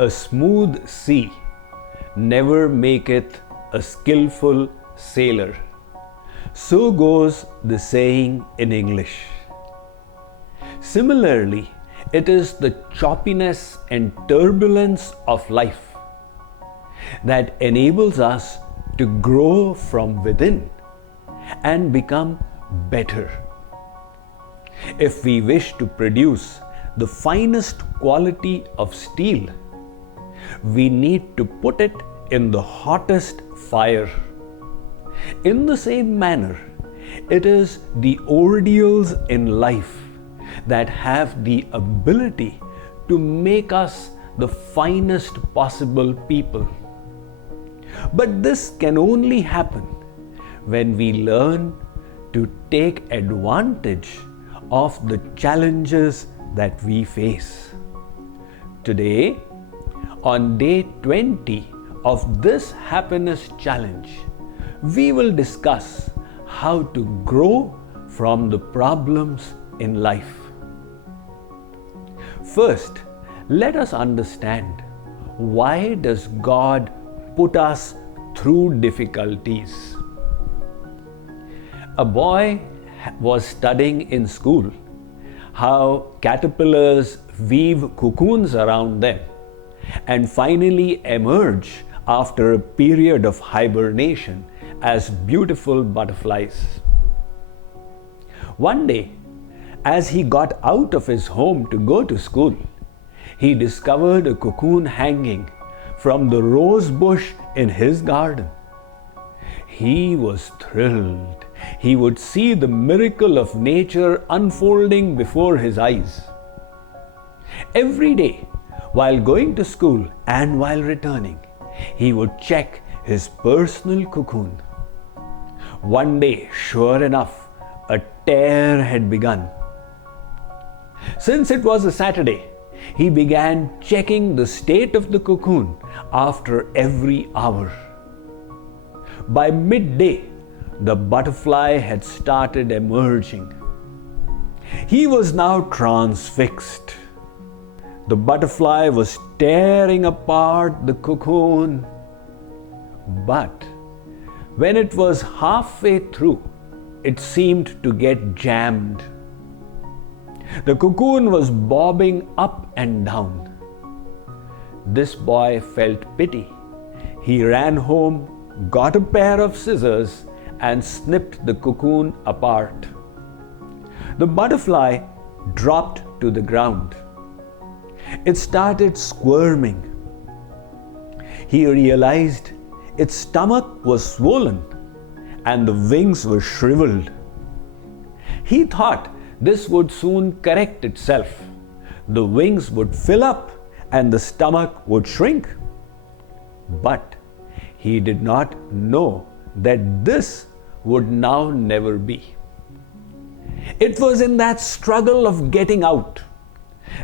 a smooth sea never maketh a skillful sailor. So goes the saying in English. Similarly, it is the choppiness and turbulence of life that enables us to grow from within and become better. If we wish to produce the finest quality of steel, we need to put it in the hottest fire. In the same manner, it is the ordeals in life that have the ability to make us the finest possible people. But this can only happen when we learn to take advantage of the challenges that we face. Today, on day 20 of this happiness challenge, we will discuss how to grow from the problems in life. First, let us understand, why does God put us through difficulties? A boy was studying in school how caterpillars weave cocoons around them and finally emerge after a period of hibernation as beautiful butterflies. One day, as he got out of his home to go to school, he discovered a cocoon hanging from the rose bush in his garden. He was thrilled. He would see the miracle of nature unfolding before his eyes. Every day, while going to school and while returning, he would check his personal cocoon. One day, sure enough, a tear had begun. Since it was a Saturday, he began checking the state of the cocoon after every hour. By midday, the butterfly had started emerging. He was now transfixed. The butterfly was tearing apart the cocoon. But when it was halfway through, it seemed to get jammed. The cocoon was bobbing up and down. This boy felt pity. He ran home, got a pair of scissors, and snipped the cocoon apart. The butterfly dropped to the ground. It started squirming. He realized its stomach was swollen and the wings were shriveled. He thought this would soon correct itself. The wings would fill up and the stomach would shrink. But he did not know that this would now never be. It was in that struggle of getting out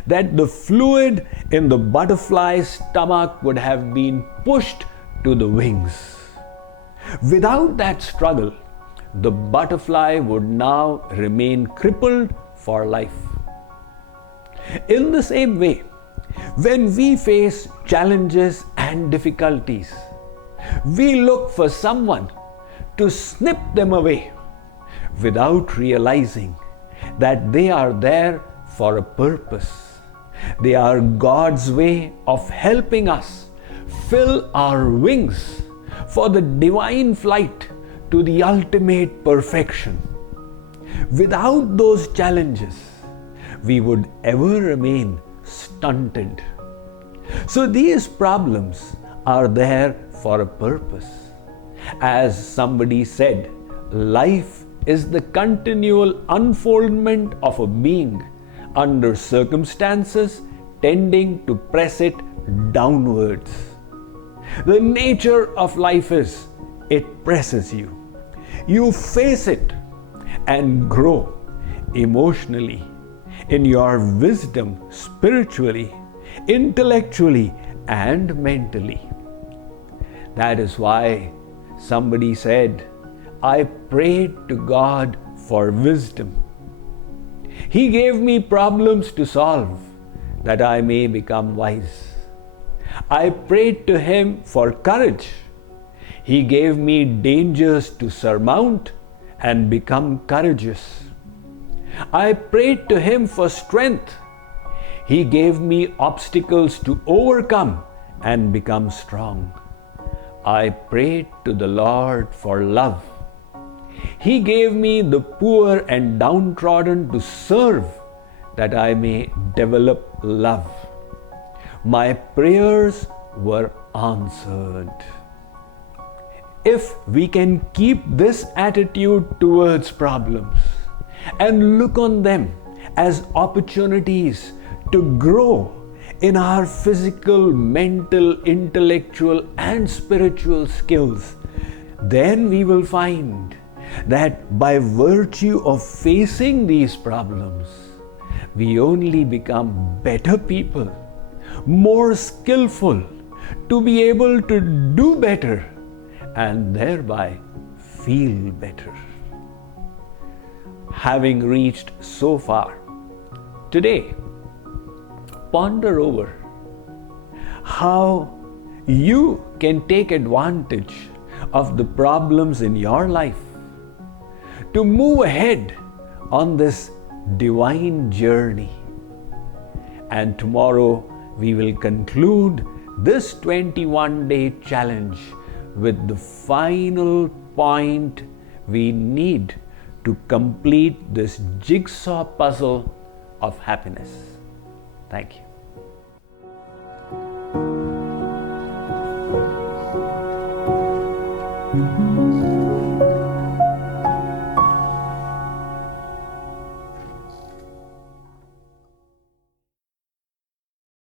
that the fluid in the butterfly's stomach would have been pushed to the wings. Without that struggle, the butterfly would now remain crippled for life. In the same way, when we face challenges and difficulties, we look for someone to snip them away without realizing that they are there for a purpose. They are God's way of helping us fill our wings for the divine flight to the ultimate perfection. Without those challenges, we would ever remain stunted. So these problems are there for a purpose. As somebody said, life is the continual unfoldment of a being under circumstances tending to press it downwards. The nature of life is, it presses you. You face it and grow emotionally, in your wisdom, spiritually, intellectually, and mentally. That is why somebody said, I prayed to God for wisdom. He gave me problems to solve that I may become wise. I prayed to Him for courage. He gave me dangers to surmount and become courageous. I prayed to Him for strength. He gave me obstacles to overcome and become strong. I prayed to the Lord for love. He gave me the poor and downtrodden to serve, that I may develop love. My prayers were answered. If we can keep this attitude towards problems and look on them as opportunities to grow in our physical, mental, intellectual, and spiritual skills, then we will find that by virtue of facing these problems, we only become better people, more skillful, to be able to do better and thereby feel better. Having reached so far, today, ponder over how you can take advantage of the problems in your life to move ahead on this divine journey. And tomorrow we will conclude this 21-day challenge with the final point we need to complete this jigsaw puzzle of happiness. Thank you.